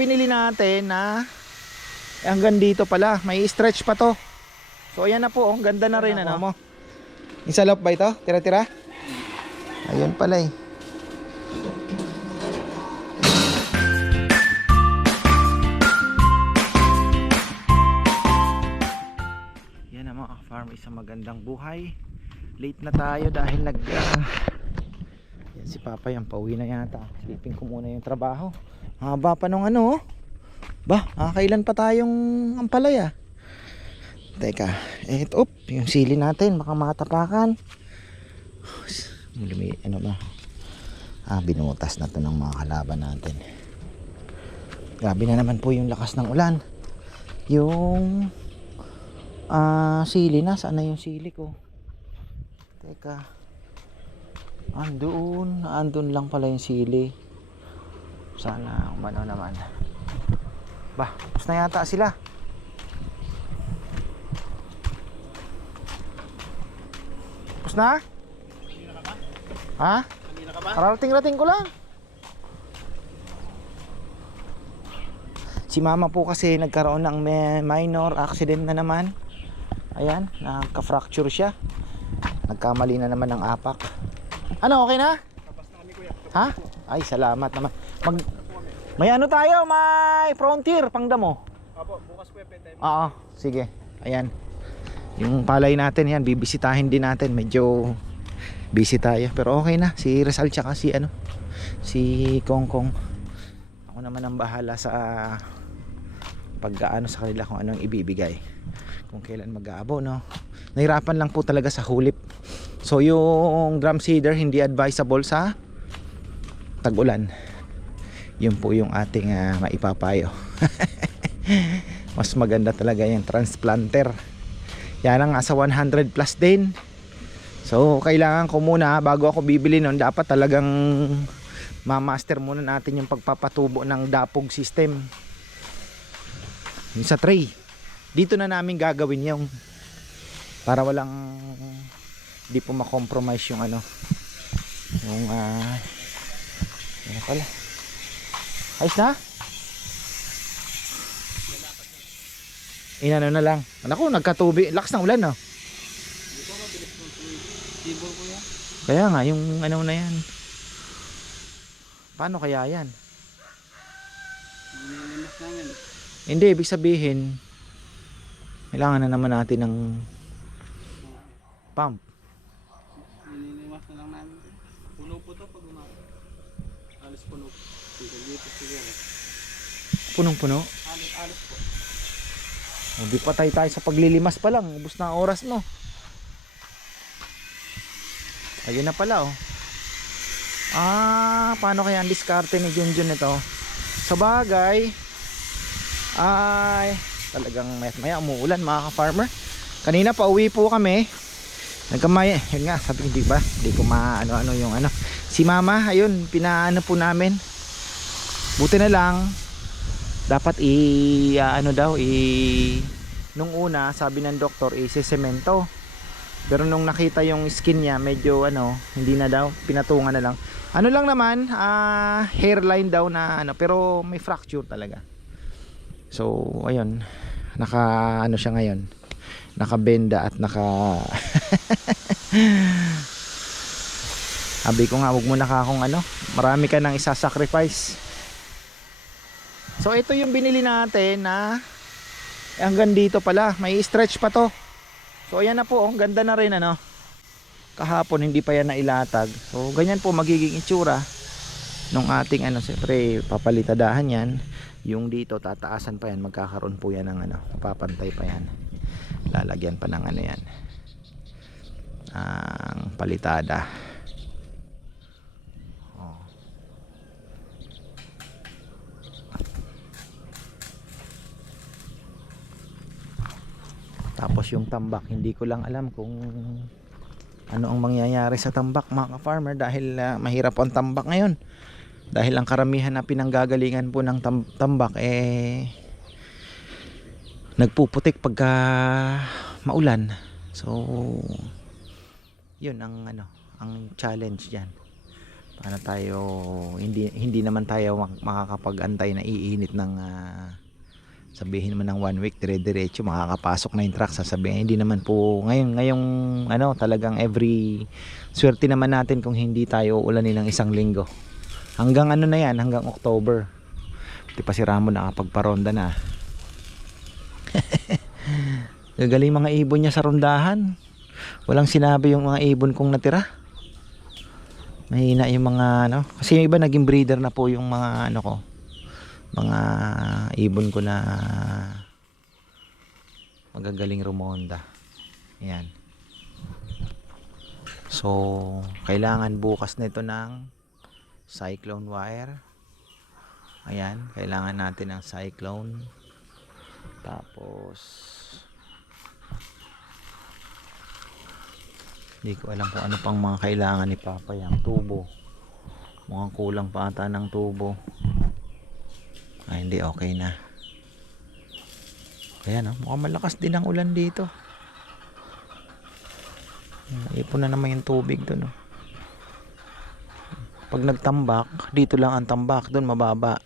binili natin na hanggang dito pala. May stretch pa to. So ayan na po, oh. ganda na rin ano mo. Isa loob ba ito? Tira-tira? Ayun pala eh. Yan na mga farm isang magandang buhay. Late na tayo dahil nag ah, si Papa yan pauwi na yata. Sleeping ko muna yung trabaho. Haba pa nung ano oh. Ba, ah, kailan pa tayong ampalaya? Teka, eh, op, yung sili natin, baka matapakan. Lumi, ano ba? Ah, binutas na to ng mga kalaban natin. Grabe na naman po yung lakas ng ulan. Yung ah sili na, saan na yung sili ko? Teka. Andun, andun lang pala yung sili. Sana umano naman. Bah, tapos na yata sila. Tapos na? Ha? Kararating-rating ko lang. Si mama po kasi nagkaroon ng minor accident na naman. Ayan, nagka-fracture siya. Nagkamali na naman ng apak. Ano, okay na? Ha? Ay, salamat naman. Mag May ano tayo, may frontier, pangdamo. Apo, bukas po pwede. Oo, sige. Ayan. Yung palay natin yan, bibisitahin din natin. Medyo busy tayo. Pero okay na. Si Rizal tsaka si ano, si Kongkong. Ako naman ang bahala sa pagkaano sa kanila kung anong ibibigay. Kung kailan mag-aabo, no? Nahirapan lang po talaga sa hulip. So yung drum seeder hindi advisable sa tag-ulan. Yun po yung ating ah, maipapayo. mas maganda talaga yung transplanter yan ang nasa 100 plus din so kailangan ko muna bago ako bibili nun dapat talagang ma-master muna natin yung pagpapatubo ng dapog system yung sa tray dito na namin gagawin yung para walang di po makompromise yung ano yung ah ano pala ayos na Inano na lang. Naku, nagkatubi. Lakas ng ulan, no? Yan. Kaya nga, yung ano na yan. Paano kaya yan? Hindi, ibig sabihin, kailangan na naman natin ng pump. Nilimas na lang namin. Puno po to pag umaga. Alis puno. Sige, dito siguro. Punong-puno. Alis, alis po. O, di patay tayo sa paglilimas pa lang. Ubus na oras, no? Ayun na pala, oh. Ah, paano kaya ang diskarte ni Junjun ito? Sa bagay, ay, talagang maya, maya umuulan mga ka-farmer. Kanina pa uwi po kami. Nagkamay, yun nga, sabi ko, di ba? Di ko maano-ano yung ano. Si mama, ayun, pinaano po namin. Buti na lang, dapat i ah, ano daw i nung una sabi ng doktor i-semento pero nung nakita yung skin niya medyo ano hindi na daw pinatungan na lang. Ano lang naman ah, hairline daw na ano pero may fracture talaga. So ayun naka ano siya ngayon nakabenda at naka Sabi ko nga wag mo na ka akong ano marami ka nang isa-sacrifice So ito yung binili natin na hanggang dito pala, may stretch pa to. So ayan na po, ang ganda na rin ano. Kahapon hindi pa yan nailatag. So ganyan po magiging itsura nung ating ano, siyempre papalitadahan yan. Yung dito tataasan pa yan, magkakaroon po yan ng ano, papantay pa yan. Lalagyan pa ng ano yan. Ang palitada. Oh. Tapos yung tambak, hindi ko lang alam kung ano ang mangyayari sa tambak mga ka-farmer dahil ah, mahirap ang tambak ngayon. Dahil ang karamihan na pinanggagalingan po ng tam- tambak eh nagpuputik pagka maulan. So yun ang ano, ang challenge diyan. paano tayo hindi hindi naman tayo mak- makakapag-antay na iinit ng ah, sabihin naman ng one week dire-diretso makakapasok na yung truck sasabihin hindi naman po ngayon. Ngayong ano talagang every swerte naman natin kung hindi tayo ulanin ng isang linggo. Hanggang ano na yan? Hanggang October. Di pa si Ramon nakapagparonda na. Gagaling mga ibon niya sa rondahan. Walang sinabi yung mga ibon kong natira. Mahina yung mga ano. Kasi yung iba naging breeder na po yung mga ano ko mga ibon ko na magagaling rumonda yan so kailangan bukas nito ng cyclone wire ayan kailangan natin ng cyclone tapos Hindi ko alam kung ano pang mga kailangan ni Papa yung tubo. Mukhang kulang pa ata ng tubo. Ay, hindi okay na. Kaya no, mukhang malakas din ang ulan dito. Ipon na naman yung tubig doon. No? Pag nagtambak, dito lang ang tambak, doon mababa.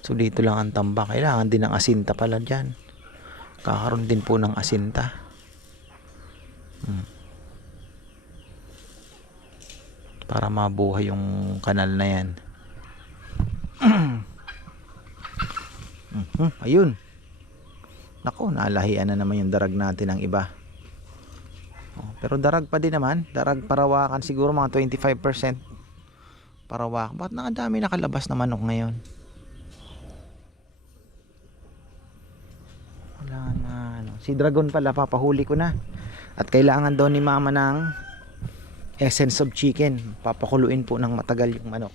So dito lang ang tambak. Kailangan din ng asinta pala dyan. Kakaroon din po ng asinta. Hmm. para mabuhay yung kanal na yan. Mhm, ayun. Nako, nalahian na naman yung darag natin ng iba. Oh, pero darag pa din naman. Darag parawakan siguro mga 25%. Parawakan. Ba't nakadami nakalabas na manok ngayon? Wala na. Ano. Si Dragon pala, papahuli ko na. At kailangan daw ni mama ng essence of chicken. Papakuluin po ng matagal yung manok.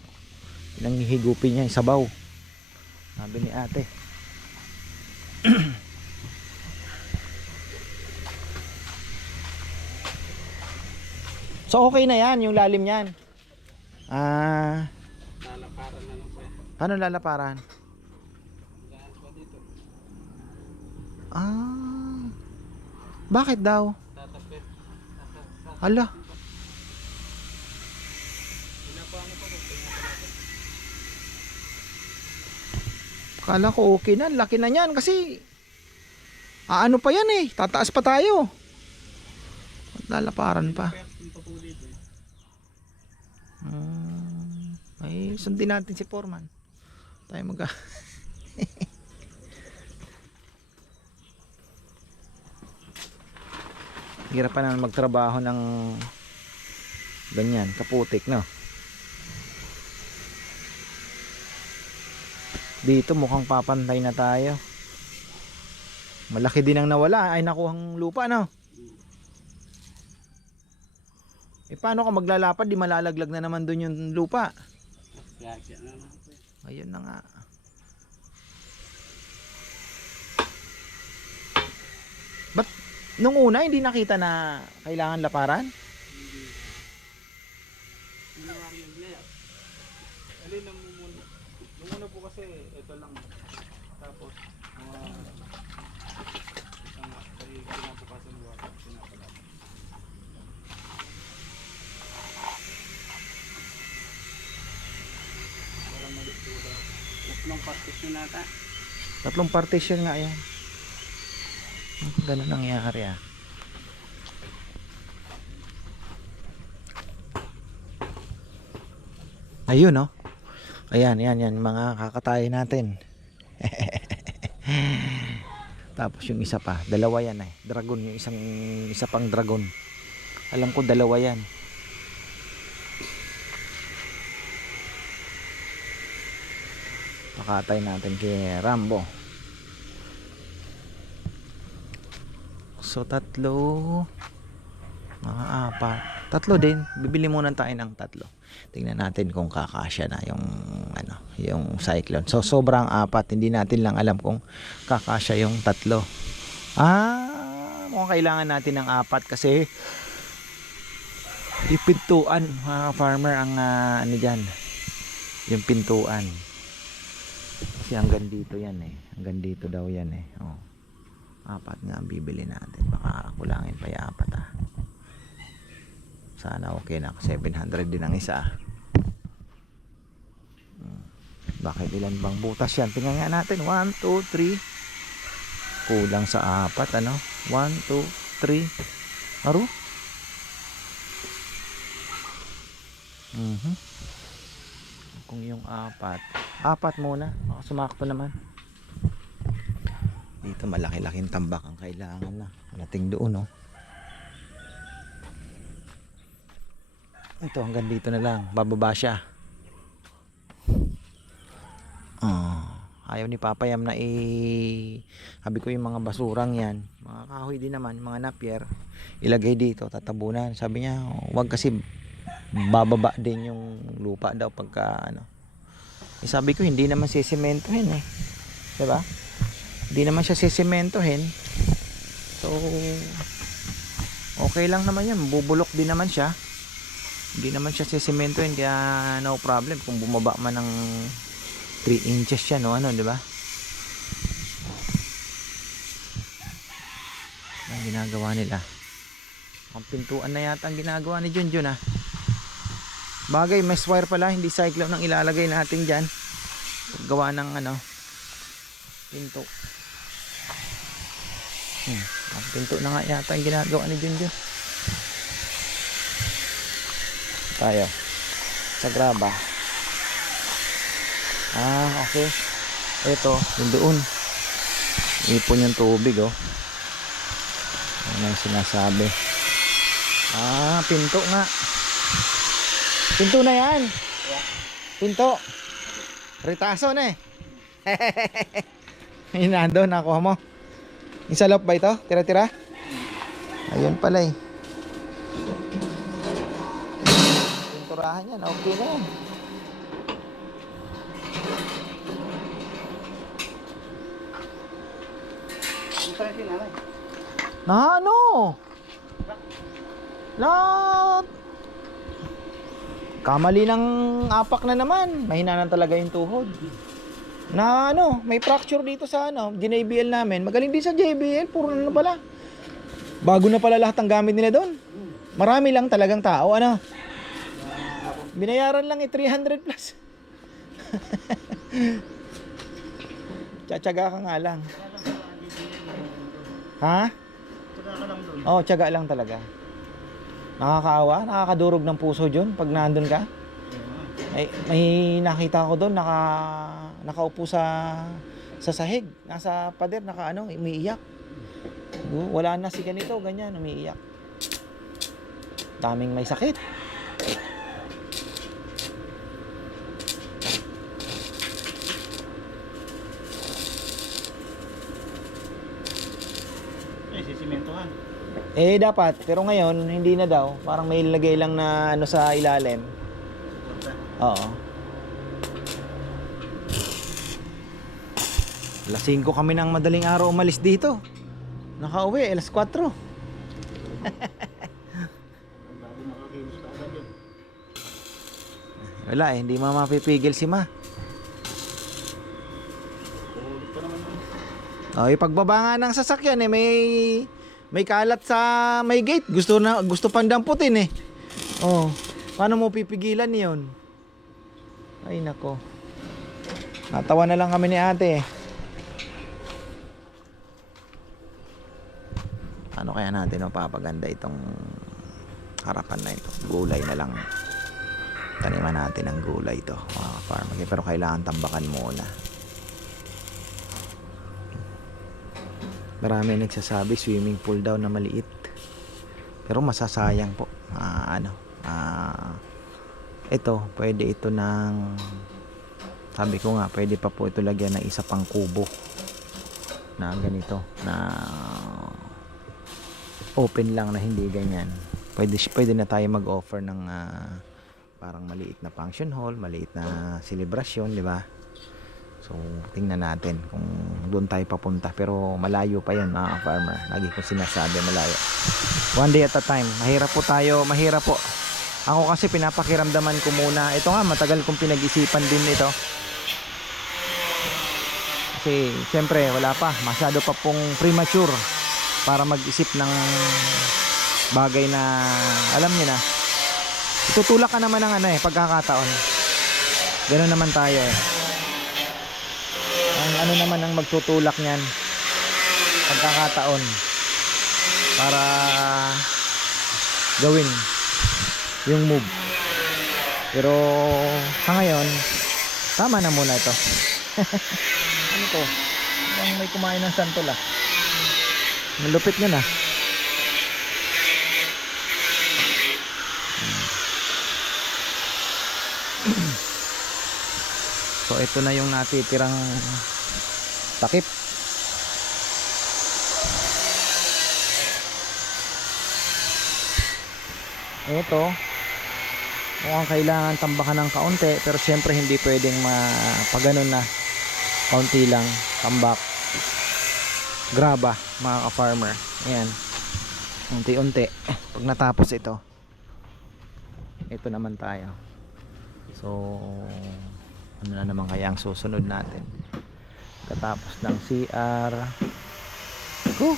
Nang hihigupin niya, yung sabaw. Sabi ni ate. so okay na yan, yung lalim niyan. Ah, Lalaparan na lang po yan. paano lalaparan? Ah, bakit daw? Tatapit. Nasa- Hala, Pinapaano pa ko. Pinapaano. Kala ko okay na, laki na niyan kasi ah, ano pa yan eh, tataas pa tayo. Lalaparan pa. Hmm, ay, sundin natin si Foreman. Tayo mag Hirap pa naman magtrabaho ng ganyan, kaputik, no? Dito mukhang papantay na tayo. Malaki din ang nawala, ay nakuhang lupa, no? Eh paano ka maglalapad, di malalaglag na naman doon yung lupa. Ayun na nga. Ba't nung una hindi nakita na kailangan laparan? Hindi. Ginawa ko yung layout. Alin lang mo muna. Nung una po kasi ito lang. Tapos mga isang ay pinapukasan mo at pinapala. Para malit po daw. Tatlong pastis yun nata. Tatlong partition nga yan. Ganun nangyari ah. Ayun no. Ayan, yan, yan. Mga kakatay natin. Tapos yung isa pa. Dalawa yan eh. Dragon. Yung isang, isa pang dragon. Alam ko dalawa yan. Pakatay natin kay Rambo. So tatlo mga apat. Tatlo din. Bibili muna tayo ng tatlo. Tingnan natin kung kakasya na yung yung cyclone. So sobrang apat, hindi natin lang alam kung kakasya yung tatlo. Ah, mukhang kailangan natin ng apat kasi yung pintuan, mga farmer ang ah, ano diyan. Yung pintuan. Kasi hanggang dito yan eh. Hanggang dito daw yan eh. Oh. Apat nga ang bibili natin. Baka kulangin pa yung apat ah. Sana okay na. 700 din ang isa. Bakit ilan bang butas yan? Tingnan nga natin. 1, 2, 3. Kulang sa apat, ano? 1, 2, 3. Aro? Mhm. Kung yung apat. Apat muna. Baka sumakto naman. Dito malaki-laking tambak ang kailangan na. Nating doon, oh. Ito, hanggang dito na lang. Bababa siya. Ah, ayaw ni Papa Yam na i sabi ko yung mga basurang yan. Mga kahoy din naman mga napier ilagay dito tatabunan. Sabi niya wag kasi bababa din yung lupa daw pagka ano. Eh, sabi ko hindi naman sisementohin eh. 'di ba hindi naman siya sisementohin so okay lang naman yan. Bubulok din naman siya. Hindi naman siya sisementohin kaya no problem kung bumaba man ng 3 inches siya no? Ano di ba? Ang ginagawa nila. Ang pintuan na yata ang ginagawa ni Junjun ah. Bagay mesh wire pala. Hindi cyclone ang ilalagay natin dyan. Gawa ng ano pinto. Hmm, ang pinto na nga yata ang ginagawa ni Junjun. Tayo. Sa graba Ah, okay. Ito, yung doon. Ipon yung tubig, oh. Ano yung sinasabi? Ah, pinto nga. Pinto na yan. Pinto. Ritaso na eh. Yun nandun, nakuha mo. Yung sa loob ba ito? Tira-tira? Ayun pala eh. Pinturahan yan, okay na yan. Ito na si nanay. Na ano? Na Kamali ng apak na naman. Mahina na talaga yung tuhod. Na ano, may fracture dito sa ano, JBL namin. Magaling din sa JBL, puro na pala. Bago na pala lahat ng gamit nila doon. Marami lang talagang tao, ano? Binayaran lang eh 300 plus. Tsatsaga ka nga lang. Ha? Saka ka lang doon. Oo, oh, tiyaga lang talaga. Nakakaawa, nakakadurog ng puso dyan pag nandun ka. May, may nakita ko doon, naka, nakaupo sa, sa sahig. Nasa pader, naka ano, umiiyak. Wala na si ganito, ganyan, umiiyak. Daming may sakit. Eh, dapat. Pero ngayon, hindi na daw. Parang may lagay lang na ano sa ilalim. Oo. Alas 5 kami ng madaling araw umalis dito. Nakauwi, alas 4. Ang bago makakilos ka agad yun. Wala eh, hindi ma mapipigil si ma. Oh, ipagbaba nga ng sasakyan eh, may may kalat sa may gate. Gusto na gusto pang damputin eh. Oh, paano mo pipigilan 'yon? Ay nako. Natawa na lang kami ni ate. Ano kaya natin mapapaganda itong harapan na ito? Gulay na lang. Taniman natin ng gulay ito, mga farmer. Pero kailangan tambakan muna. Marami nagsasabi swimming pool daw na maliit. Pero masasayang po. Ah, ano? Ah, ito, pwede ito ng sabi ko nga, pwede pa po ito lagyan ng isa pang kubo na ganito na open lang na hindi ganyan. Pwede pwede na tayo mag-offer ng ah, parang maliit na function hall, maliit na celebration, di ba? So, tingnan natin kung doon tayo papunta. Pero malayo pa yan mga farmer. Lagi ko sinasabi malayo. One day at a time. Mahirap po tayo. Mahirap po. Ako kasi pinapakiramdaman ko muna. Ito nga, matagal kong pinag-isipan din ito. Kasi, syempre, wala pa. Masyado pa pong premature para mag-isip ng bagay na alam niyo na. Tutulak ka naman ng ano eh, pagkakataon. Ganun naman tayo eh. Ano naman ang magtutulak niyan? Pagkakataon. Para gawin yung move. Pero sa ngayon tama na muna ito. Ano to? Parang may kumain ng santol ah. Malupit yun ah so ito na yung natitirang takip. Ito mukhang kailangan tambakan ng kaunti pero syempre hindi pwedeng mapaganon na kaunti lang tambak. Graba mga ka-farmer. Ayan unti-unti pag natapos ito. Ito naman tayo. So ano na naman kaya ang susunod natin katapos ng CR Whew.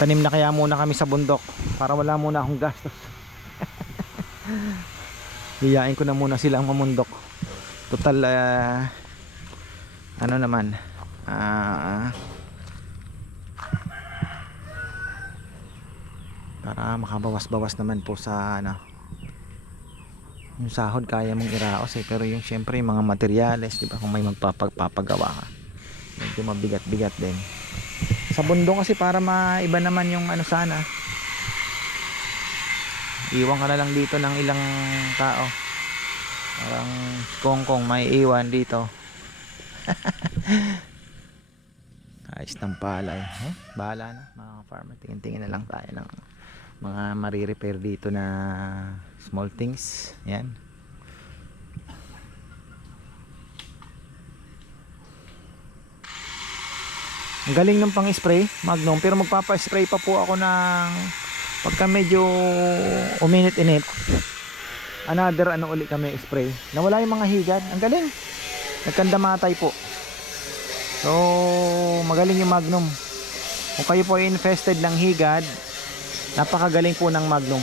tanim na kaya muna kami sa bundok para wala muna akong gastos. Hiyain ko na muna silang mamundok. Total ah, ano naman ah para makabawas-bawas naman po sa ano yung sahod kaya mong iraos eh. Pero yung syempre yung mga materyales di ba kung may magpapagawa ka medyo mabigat-bigat din. Sa bundok kasi para maiba naman yung ano sana. Iwan ka na lang dito ng ilang tao. Parang kongkong may iwan dito. Ayos ng palay. Eh, bahala na mga farmer. Tingin-tingin na lang tayo ng mga marirepair dito na small things. Yan. Ang galing ng pang spray magnum. Pero magpapa-spray pa po ako ng pagka medyo uminit-init another ano uli kami spray. Nawala yung mga higad. Ang galing. Nagkandamatay po. So magaling yung magnum. Kung kayo po ay infested ng higad napakagaling po ng magnum.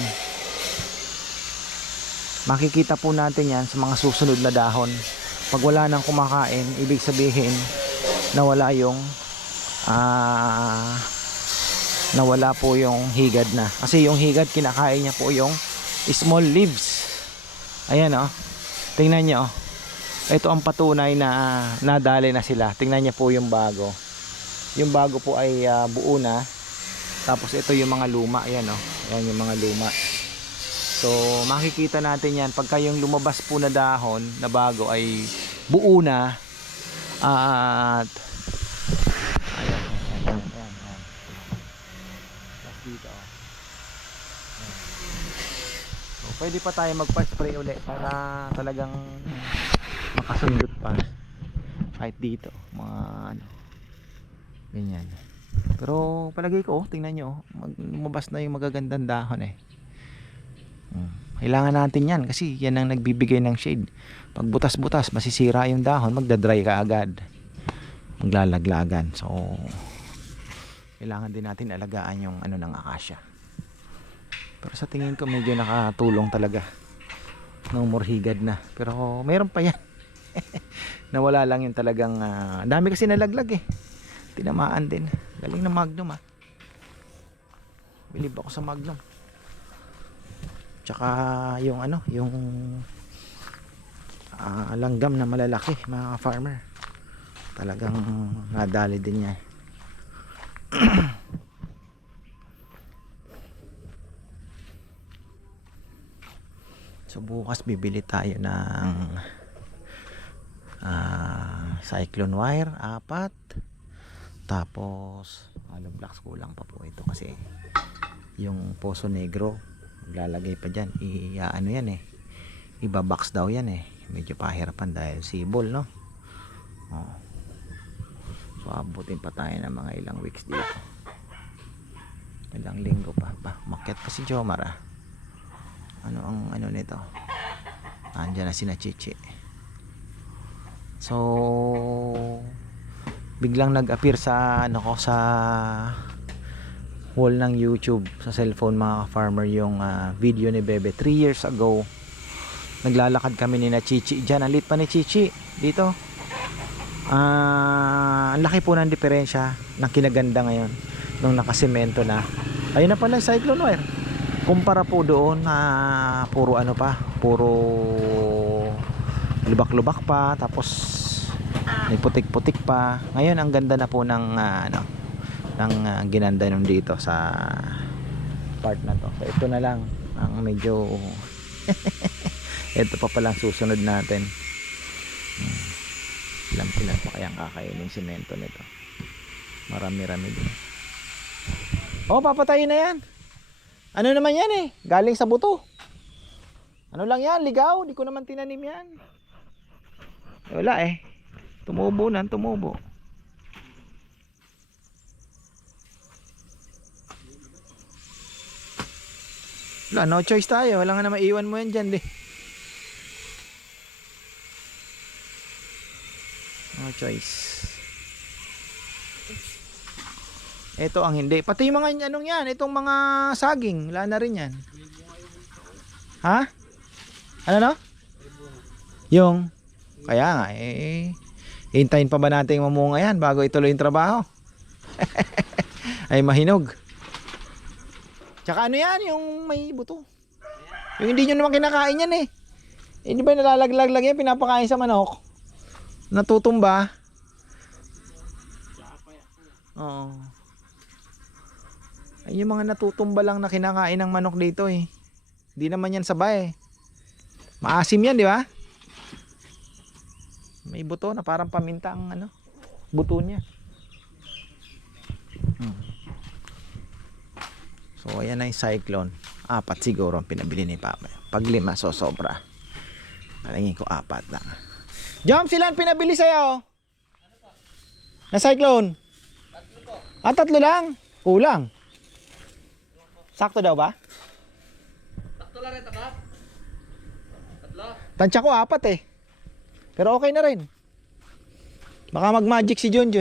Makikita po natin yan sa mga susunod na dahon. Pag wala nang kumakain ibig sabihin nawala yung ah nawala po yung higad na. Kasi yung higad kinakain niya po yung small leaves. Ayan oh. Tingnan niyo oh. Ito ang patunay na nadali na sila. Tingnan niyo po yung bago. Yung bago po ay ah, buo na tapos ito yung mga luma ayan oh. Ayan yung mga luma. So makikita natin yan. Pagka yung lumabas po na dahon na bago ay buo na at ayan ayan ayan, ayan, ayan. Tapos dito oh. So, pwede pa tayo magpa-spray uli para talagang makasundot pa. Kahit dito mga ano ganyan pero palagay ko oh, tingnan nyo oh, mag, lumabas na yung magagandang dahon eh. Hmm. kailangan natin yan kasi yan ang nagbibigay ng shade. Pag butas-butas masisira yung dahon magdadry ka agad. Maglalaglagan so kailangan din natin alagaan yung ano ng akasya. Pero sa tingin ko medyo nakatulong talaga. No more higad na. Pero mayroon pa yan. Nawala lang yung talagang ang dami kasi nalaglag eh tinamaan din. Galing ng magnum ah. Bilib ako sa magnum. Tsaka yung ano yung ah, langgam na malalaki mga farmer. Talagang nadali din niya so bukas bibili tayo ng ah, cyclone wire apat tapos hollow blocks kulang pa po ito kasi yung poso negro lalagay pa dyan. I ano yan eh ibabox daw yan eh. Medyo pahirapan dahil sibol no? Oh. so abutin pa tayo ng mga ilang weeks dito. Ilang linggo pa. Ba makyat pa si Jomar ah. Ano ang ano nito? Andyan na si Chichi so biglang nag-appear sa ano ko sa wall ng YouTube sa cellphone mga farmer yung ah, video ni Bebe 3 years ago naglalakad kami ni na Chichi dyan ang lit pa ni Chichi dito Ah, ang laki po ng diferensya ng kinaganda ngayon nung nakasemento na. Ayun na pala cyclone wire. Kumpara po doon na puro ano pa, puro lubak-lubak pa tapos may putik-putik pa. Ngayon ang ganda na po ng ah, ano ng ah, ginanda nung dito sa part na to. So ito na lang ang medyo ito pa palang susunod natin. Hmm. Ilan ilan pa kayang kakainin semento nito. Marami-rami din. Oh, papatayin na yan. Ano naman yan eh? Galing sa buto. Ano lang yan? Ligaw? Di ko naman tinanim yan. Wala eh. Tumubo na, tumubo. Wala, no choice tayo. Wala nga na maiwan mo yan dyan, di. No choice. Ito ang hindi. Pati yung mga anong yan, itong mga saging, wala na rin yan. Ha? Ano no? Yung, kaya nga, eh, hintayin pa ba natin mamunga yan bago ituloy yung trabaho? Ay mahinog. Tsaka ano yan, yung may buto. Yung hindi nyo naman kinakain yan eh. Eh, di ba nalalaglag lang yan, pinapakain sa manok? Natutumba. Oo. Ay, yung mga natutumba lang na kinakain ng manok dito eh. Hindi naman yan sabay eh. Maasim yan, di ba? May buto na parang paminta ang ano, buto niya. Hmm. So, ayan na yung cyclone. Apat siguro ang pinabili ni Papa. Pag lima, so sobra. Malingin ko apat lang. Jom, sila ang pinabili sa'yo. Na cyclone? Ah, tatlo lang. Kulang. Sakto daw ba? Takto lang rin, tabak. Tatlo. Tansya ko apat eh. Pero okay na rin. Baka mag-magic si John.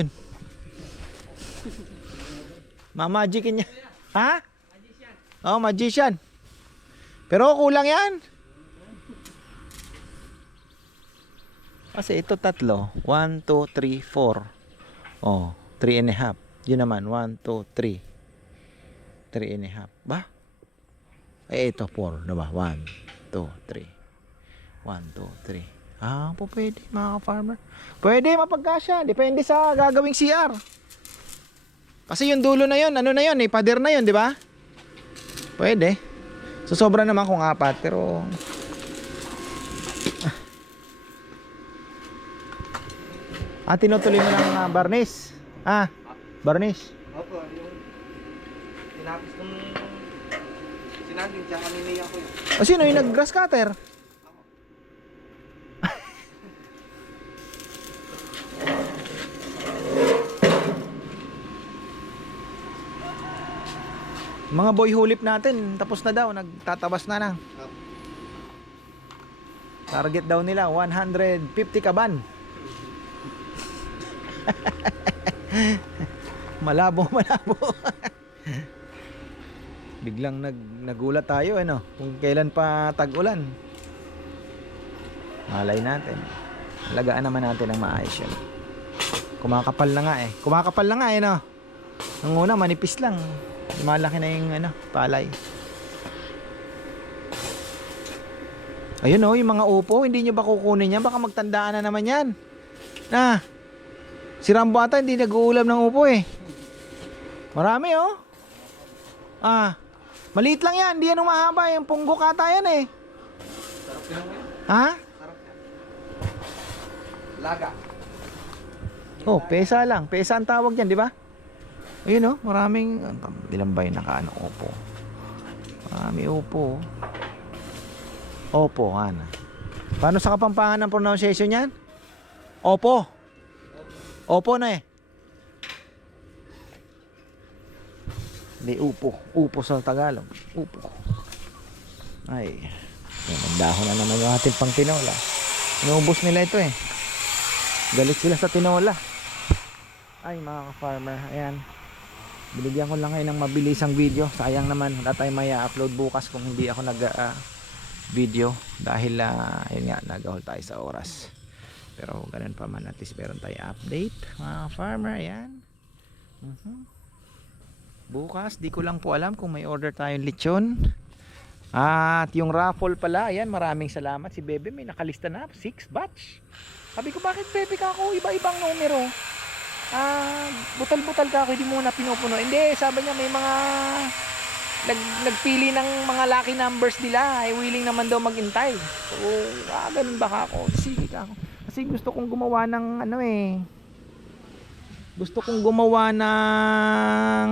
Mamagicin niya. Ha? Oh, magician. Pero kulang yan. Kasi ito tatlo. 1, 2, 3, 4. Oh, 3 and a half. Yun naman. 1, 2, 3. 3 and a half. Ba? Eh, ito 4. Diba? 1, 2, 3. 1, 2, 3. Ah, po pwede mga farmer. Pwede mapagkasya. Depende sa gagawing CR. Kasi yung dulo na yon, ano na yon, eh, pader na yon, di ba? Pwede. So sobra naman kung apat, pero Ah, tinutuloy mo ng uh, barnis. Ah, barnis. Opo, yung tinapis kong sinaging tsaka niniya ko yun. O sino yung nag-grass cutter? Mga boy hulip natin, tapos na daw, nagtatabas na na. Target daw nila, 150 kaban. malabo, malabo. Biglang nag, nagulat tayo, ano, kung kailan pa tag-ulan. Malay natin. Alagaan naman natin ang maayos yun. Kumakapal na nga eh. Kumakapal na nga eh, no? Nung una, manipis lang. Malaki na yung, ano, palay. Ayun oh, yung mga upo, hindi nyo ba kukunin yan? Baka magtandaan na naman yan. Na, si Rambo ata hindi nag-uulam ng upo eh. Marami oh. Ah, maliit lang yan, hindi yan umahaba. Yung punggok ata yan eh. Ngayon. Ha? Laga. Oh, pesa lang. Pesa ang tawag yan, di ba? Ayun oh, maraming, ilan ba yung nakaano, upo. Marami upo. Opo, ano. Paano sa kapampangan ng pronunciation yan? Opo. Opo na eh. Hindi, upo. Upo sa Tagalog. Upo. Ay. Yan, ang dahon na naman yung ating pang tinola. Inuubos nila ito eh. Galit sila sa tinola. Ay, mga ka-farmer. Ayan. Binigyan ko lang kayo ng mabilisang video. Sayang naman. Wala tayong may upload bukas kung hindi ako nag ah, video. Dahil, uh, yun nga, nagahol tayo sa oras. Pero ganun pa man, at least meron tayo update. Mga farmer, ayan. Mhm. Bukas, di ko lang po alam kung may order tayong lechon. At yung raffle pala, ayan, maraming salamat. Si Bebe may nakalista na, 6 batch. Sabi ko, bakit Bebe ka ako? Iba-ibang numero. Ah, butal-butal ka ako, hindi mo na pinupuno. Hindi, sabi niya may mga nag, nagpili ng mga lucky numbers nila. Ay willing naman daw maghintay. So, ah, ganun ba ako? Sige ka ako. Kasi gusto kong gumawa ng ano eh. Gusto kong gumawa ng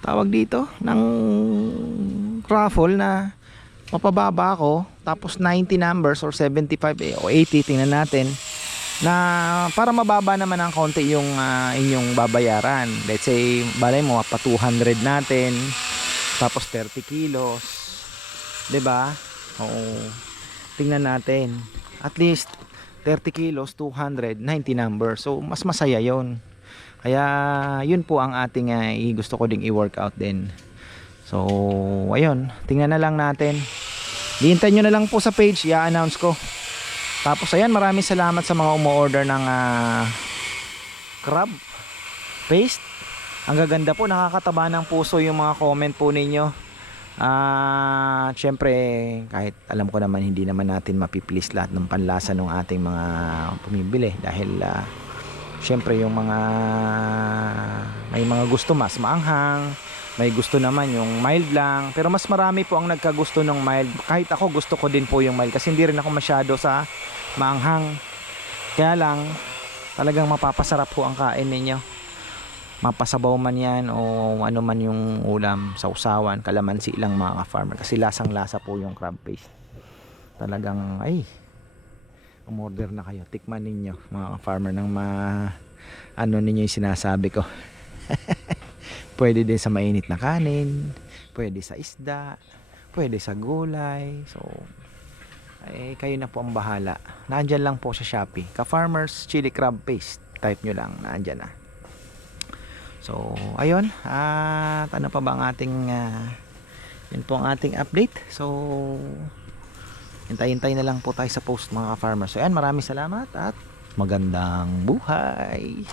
tawag dito ng raffle na mapababa ako tapos 90 numbers or 75 eh, o 80 tingnan natin na para mababa naman ng konti yung ah, inyong babayaran. Let's say balay mo pa 200 natin tapos 30 kilos. Ba oo. Tingnan natin. At least 30 kilos 200 90 numbers so mas masaya yon kaya yun po ang ating i- gusto ko ding i-workout din. So, ayun, tingnan na lang natin. Hihintay nyo na lang po sa page, i-announce ko. Tapos ayan, maraming salamat sa mga umu-order ng ah, crab paste. Ang gaganda po, nakakataba ng puso yung mga comment po ninyo. Ah, syempre, kahit alam ko naman hindi naman natin mapiplease lahat ng panlasa ng ating mga pumibili dahil ah, syempre yung mga may mga gusto mas maanghang, may gusto naman yung mild lang. Pero mas marami po ang nagkagusto ng mild. Kahit ako gusto ko din po yung mild kasi hindi rin ako masyado sa maanghang. Kaya lang talagang mapapasarap po ang kain ninyo. Mapasabaw man yan o ano man yung ulam sa usawan kalamansi lang mga farmer kasi lasang lasa po yung crab paste. Talagang ay umorder na kayo. Tikman ninyo mga farmer ng ma ano ninyo yung sinasabi ko pwede din sa mainit na kanin, pwede sa isda, pwede sa gulay. So, eh, kayo na po ang bahala. Nandyan lang po sa Shopee. Ka-Farmers Chili Crab Paste. Type nyo lang, nandyan na. So, ayun. At ano pa ba ang ating, ah, yun po ang ating update. So, hintay-hintay na lang po tayo sa post mga ka-farmers. So, ayan, maraming salamat at magandang buhay.